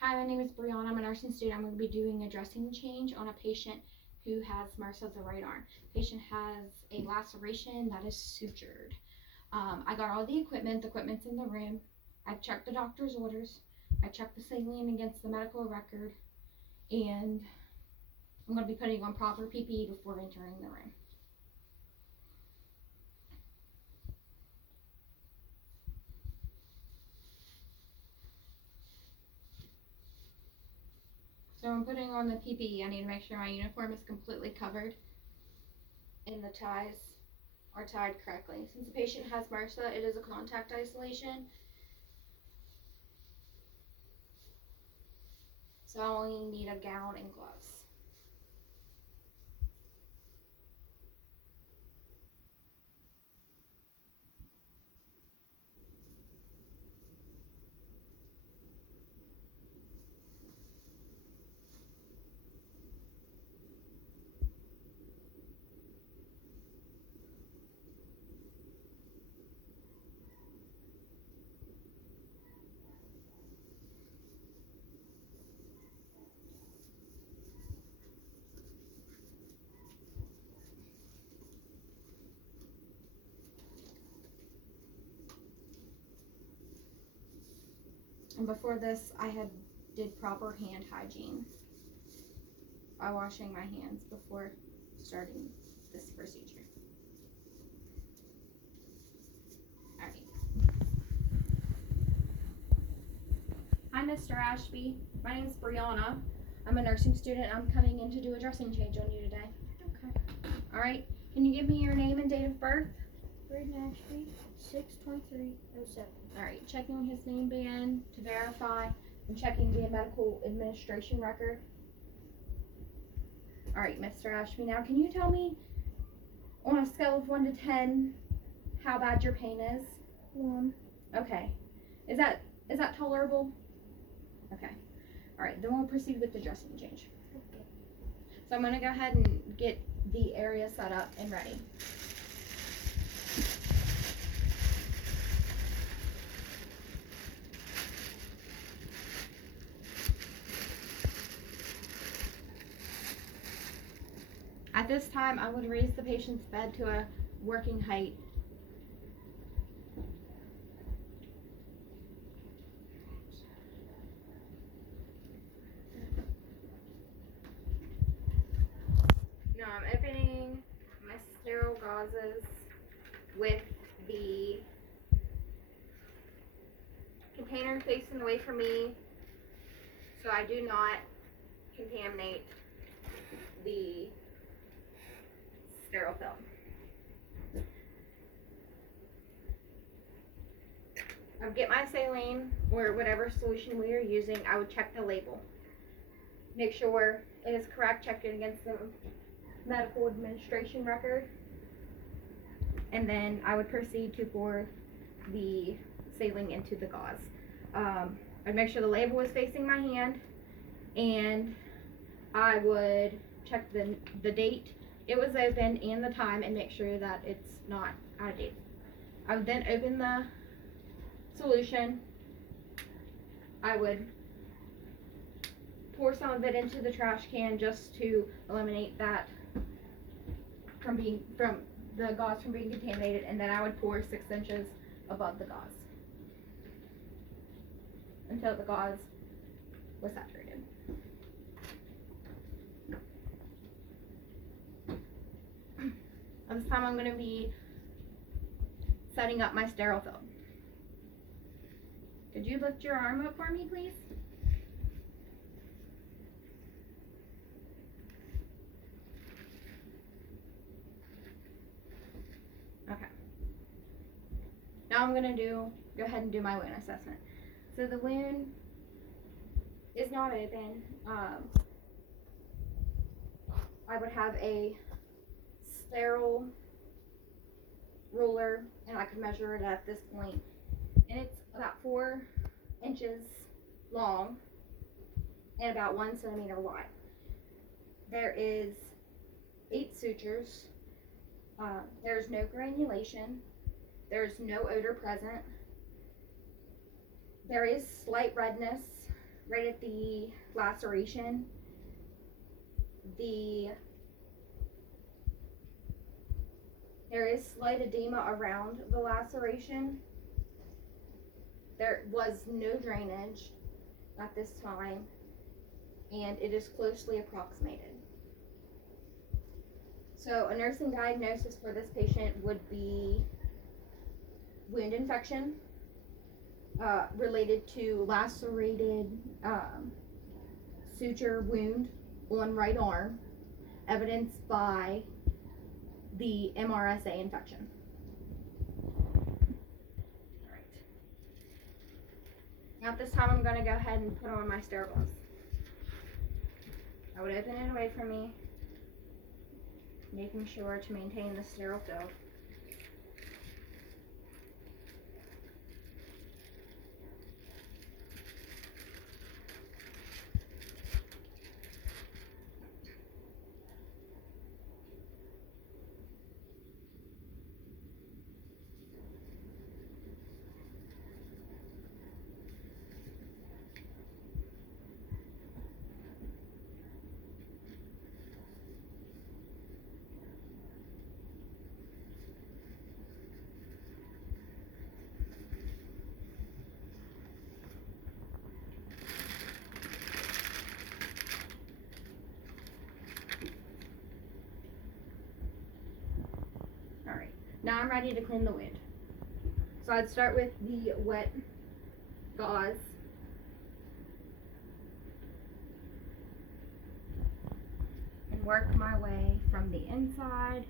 Hi, my name is Brianna. I'm a nursing student. I'm going to be doing a dressing change on a patient who has MRSA of the right arm. Patient has a laceration that is sutured. I got all the equipment. The equipment's in the room. I've checked the doctor's orders. I checked the saline against the medical record, and I'm going to be putting on proper PPE before entering the room. So I'm putting on the PPE. I need to make sure my uniform is completely covered and the ties are tied correctly. Since the patient has MRSA, it is a contact isolation. So I only need a gown and gloves. And before this, I did proper hand hygiene by washing my hands before starting this procedure. Alright. Hi, Mr. Ashby. My name is Brianna. I'm a nursing student. I'm coming in to do a dressing change on you today. Okay. Alright. Can you give me your name and date of birth? Braden Ashby, 6/23/07. Alright. Checking his name band to verify and checking the medical administration record. Alright, Mr. Ashby. Now, can you tell me on a scale of 1 to 10 how bad your pain is? 1. Okay. Is that tolerable? Okay. Alright, then we'll proceed with the dressing change. Okay. So I'm going to go ahead and get the area set up and ready. At this time, I would raise the patient's bed to a working height. Now I'm opening my sterile gauzes with the container facing away from me so I do not contaminate the sterile film. I would get my saline or whatever solution we are using. I would check the label. Make sure it is correct, check it against the medical administration record. And then I would proceed to pour the saline into the gauze. I'd make sure the label was facing my hand, and I would check the date it was open and the time and make sure that it's not out of date. I would then open the solution. I would pour some of it into the trash can just to eliminate that from the gauze from being contaminated, and then I would pour 6 inches above the gauze until the gauze was saturated. At this time, I'm going to be setting up my sterile film. Could you lift your arm up for me, please? Okay. Now I'm going to go ahead and do my wound assessment. So the wound is not open. I would have a sterile ruler, and I could measure it at this point, and it's about 4 inches long and about 1 centimeter wide. There is 8 sutures. There's no granulation. There's no odor present. There is slight redness right at the laceration, there is slight edema around the laceration. There was no drainage at this time, and it is closely approximated. So a nursing diagnosis for this patient would be wound infection related to lacerated suture wound on right arm, evidenced by the MRSA infection. Alright. Now at this time I'm going to go ahead and put on my sterile gloves. I would open it away from me, making sure to maintain the sterile fill. Alright, now I'm ready to clean the wound. So I'd start with the wet gauze. And work my way from the inside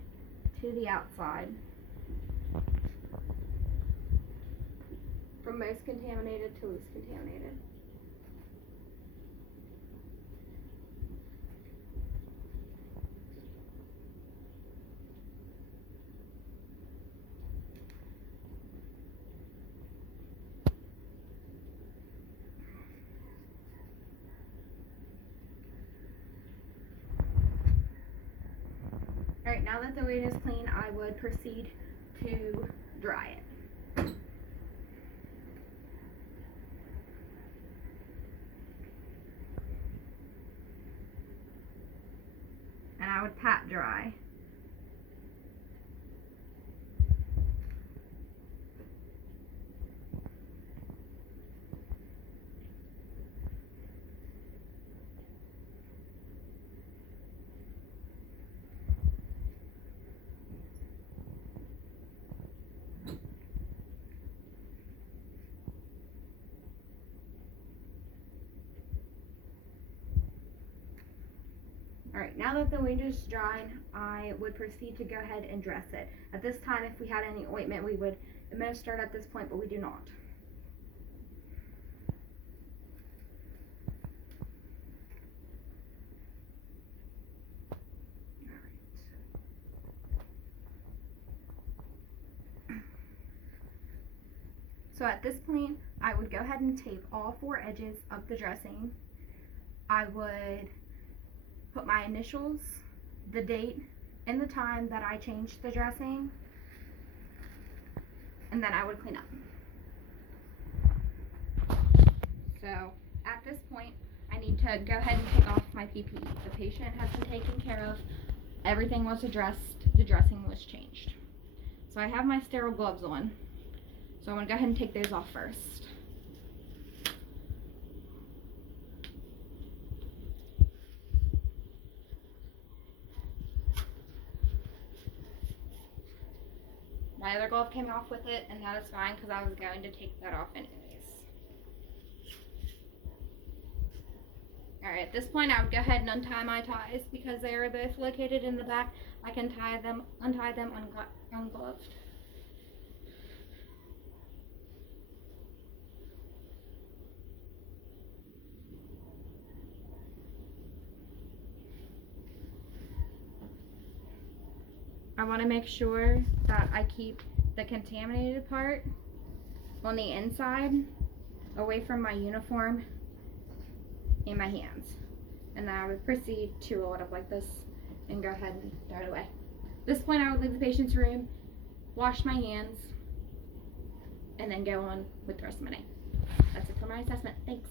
to the outside. From most contaminated to least contaminated. Alright, now that the wound is clean, I would proceed to dry it. And I would pat dry. Alright, now that the wound is dried, I would proceed to go ahead and dress it. At this time, if we had any ointment, we would administer it at this point, but we do not. So at this point, I would go ahead and tape all 4 edges of the dressing. I would put my initials, the date, and the time that I changed the dressing, and then I would clean up. So at this point, I need to go ahead and take off my PPE. The patient has been taken care of. Everything was addressed. The dressing was changed. So I have my sterile gloves on. So I'm going to go ahead and take those off first. My other glove came off with it, and that is fine because I was going to take that off anyways. Alright, at this point I would go ahead and untie my ties because they are both located in the back. I can untie them ungloved. I want to make sure that I keep the contaminated part on the inside away from my uniform and my hands. And then I would proceed to roll it up like this and go ahead and throw it away. At this point I would leave the patient's room, wash my hands, and then go on with the rest of my day. That's it for my assessment. Thanks.